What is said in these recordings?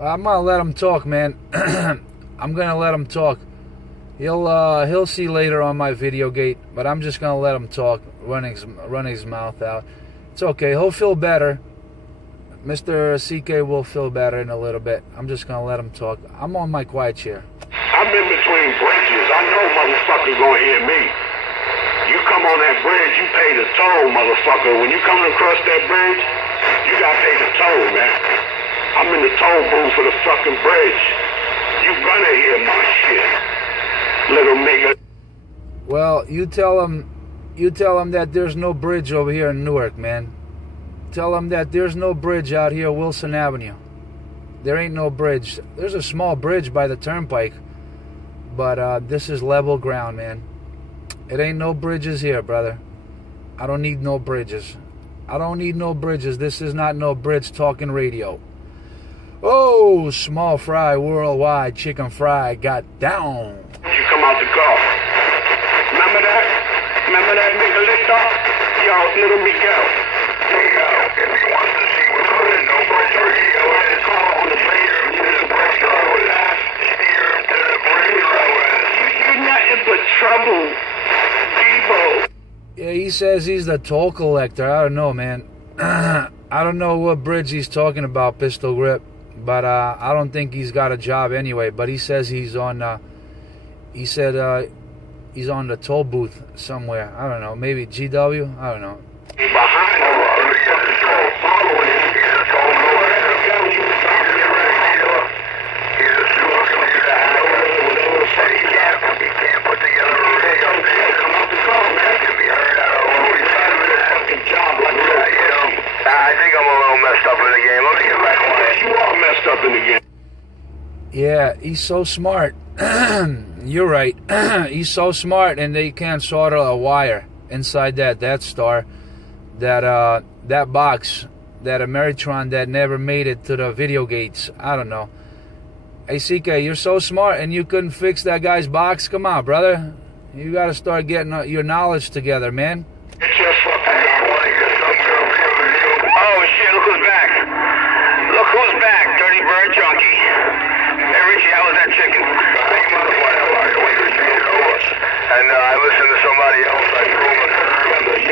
I'm gonna let him talk, man. I'm gonna let him talk. He'll see later on my video gate, but I'm just gonna let him talk, run his mouth out. It's okay. He'll feel better. Mr. CK will feel better in a little bit. I'm just gonna let him talk. I'm on my quiet chair. I'm in between bridges. I know motherfuckers gonna hear me. You come on that bridge, you pay the toll, motherfucker. When you come across that bridge, you gotta pay the toll, man. I'm in the toll booth for the fucking bridge. You gonna hear my shit, little nigga. Well, you tell him that there's no bridge over here in Newark, man. Tell him that there's no bridge out here, Wilson Avenue. There ain't no bridge. There's a small bridge by the turnpike, but this is level ground, man. It ain't no bridges here, brother. I don't need no bridges. I don't need no bridges. This is not no bridge talking radio. Oh, small fry worldwide chicken fry got down. You come out the car. Remember that? Remember that nigga lift off? Yo, little Miguel. Miguel, if he wants to see what's good, no bridge or he go in his car on the bridge. The bridge road left. Steer to the bridge road. You're nothing but trouble, people. Yeah, he says he's the toll collector. I don't know, man. I don't know what bridge he's talking about, Pistol Grip. But I don't think he's got a job anyway. But he says he's on. He said he's on the toll booth somewhere. I don't know. Maybe GW. I don't know. Behind him, following him. He can't put together a radio. Come out the car, man. Can be heard out of all these fucking job like that. I think I'm a little messed up in the game. Let me get back on it. You are messed up in the game. Yeah, he's so smart. You're right. He's so smart, and they can't solder a wire inside that star, that box, that Ameritron that never made it to the video gates. I don't know. Hey, CK, you're so smart, and you couldn't fix that guy's box? Come on, brother. You got to start getting your knowledge together, man. It's your fucking oh, shit, look who's back. Look who's back, Dirty Bird Junkie. Hey, Richie, how was that chicken? And I listened to somebody else, like, and he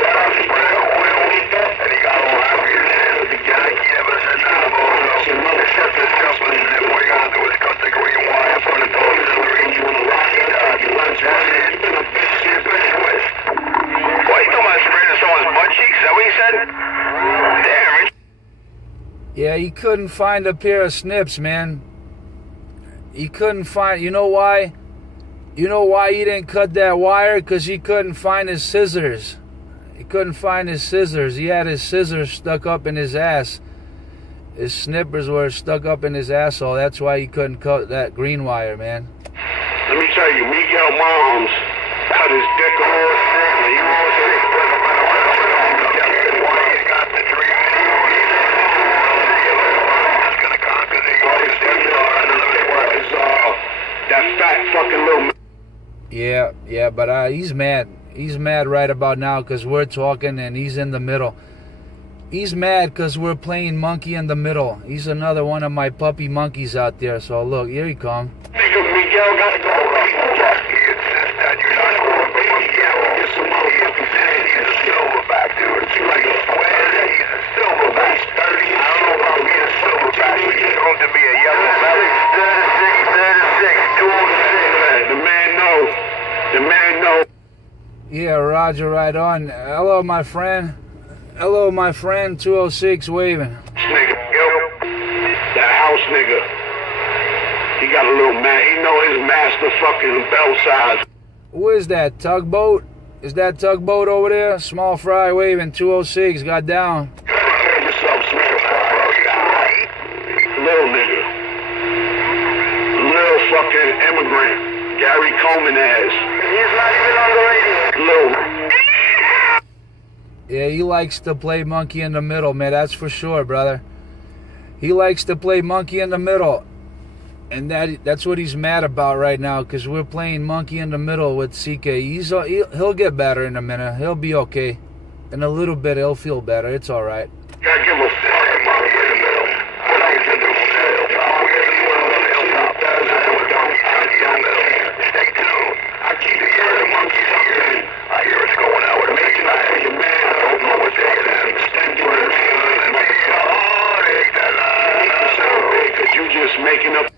got all happy and shit. He never said nothing about it. It's just this company, and what you gotta do is cut the green wire from the door to the green. You wanna rock it out, you want to you've been a bitch, you've been a twist. What, you talking about spraying someone's butt cheeks? Is that what you said? Damn, Rich. Yeah, he couldn't find a pair of snips, man. He couldn't find... You know why? You know why he didn't cut that wire? Because he couldn't find his scissors. He couldn't find his scissors. He had his scissors stuck up in his ass. His snippers were stuck up in his asshole. That's why he couldn't cut that green wire, man. Let me tell you, Miguel Moms cut his dick off. He was sick. That fat fucking little... Yeah, but he's mad. He's mad right about now because we're talking and he's in the middle. He's mad because we're playing monkey in the middle. He's another one of my puppy monkeys out there. So look, here he comes. Nigga, Miguel gotta go. He insists that you're not going to Miguel. Get some motherfucking thing. He's a silverback, dude. He's like a swear. He's a silverback. 30. I don't know about being a silverback, but he's going to be a yellow belly. 36, 206. The man knows. The man knows. Yeah, Roger, right on. Hello, my friend. Hello, my friend, 206 waving. Nigga, yo, that house nigga, he got a little man. He know his master fucking belt size. Who is that, tugboat? Is that tugboat over there? Small fry waving, 206, got down. Yourself, small fry, little nigga, little fucking immigrant, Gary Coleman ass. He's not even on the radio. Little. Yeah, he likes to play monkey in the middle, man. That's for sure, brother. He likes to play monkey in the middle. And that's what he's mad about right now, because we're playing monkey in the middle with CK. He'll get better in a minute. He'll be okay. In a little bit, he'll feel better. It's all right. Gotta give a fuck monkey in the middle. just making up.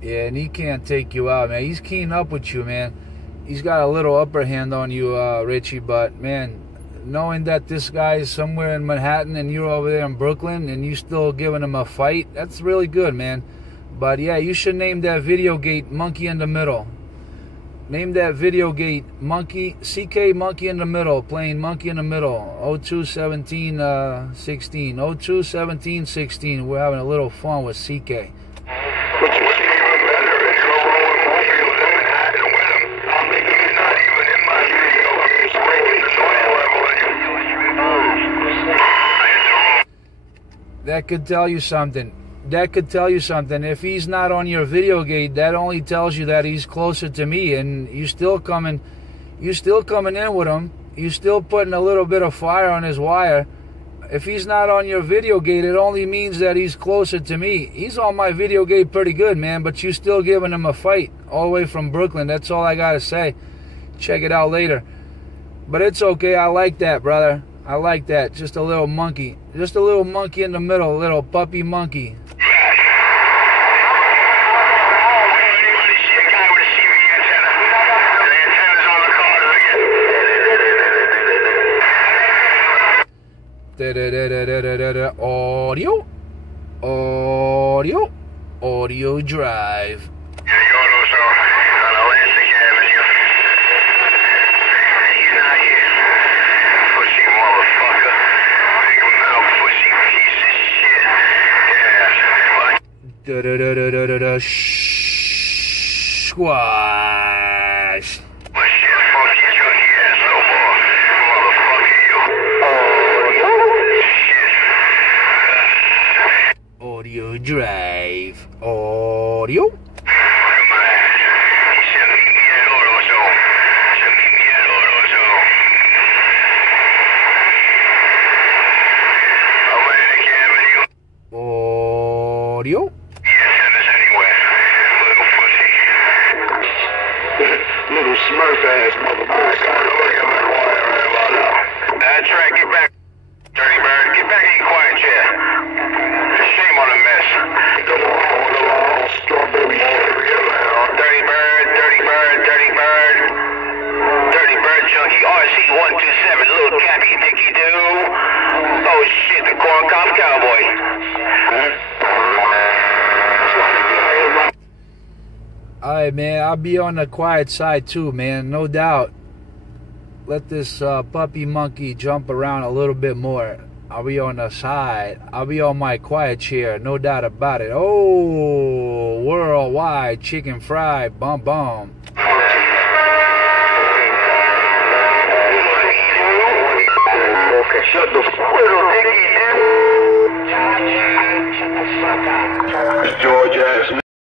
Yeah, and he can't take you out, man. He's keying up with you, man. He's got a little upper hand on you, Richie, but, man, knowing that this guy is somewhere in Manhattan and you're over there in Brooklyn and you still giving him a fight, that's really good, man. But, yeah, you should name that video gate Monkey in the Middle. Name that video gate Monkey, CK Monkey in the Middle, playing Monkey in the Middle, 02-17-16. 02-17-16. We're having a little fun with CK. What's even better is you're rolling mobiles in Manhattan with him. I'm making it not even in my video. I'm just breaking the noise level and That could tell you something. That could tell you something. If he's not on your video gate, that only tells you that he's closer to me, and you still coming in with him. You still putting a little bit of fire on his wire. If he's not on your video gate, it only means that he's closer to me. He's on my video gate pretty good, man, but you still giving him a fight all the way from Brooklyn. That's all I gotta say. Check it out later. But it's okay. I like that, brother. I like that. Just a little monkey. Just a little monkey in the middle. A little puppy monkey. Audio, audio drive. Squash. Audio drive. Audio. Audio. Little smurf ass motherfucker. That's right, get back. Dirty bird, get back in your quiet chair. Shame on the mess. Come on, strawberry. Dirty bird, dirty bird, dirty bird. Dirty bird junkie, RC-127, little cappy, Dickie Doo. Oh shit, the corn cob cowboy. Alright, man, I'll be on the quiet side too, man, no doubt. Let this puppy monkey jump around a little bit more. I'll be on the side. I'll be on my quiet chair, no doubt about it. Oh, worldwide chicken fried, bum bum. Shut the fuck up, Dickie.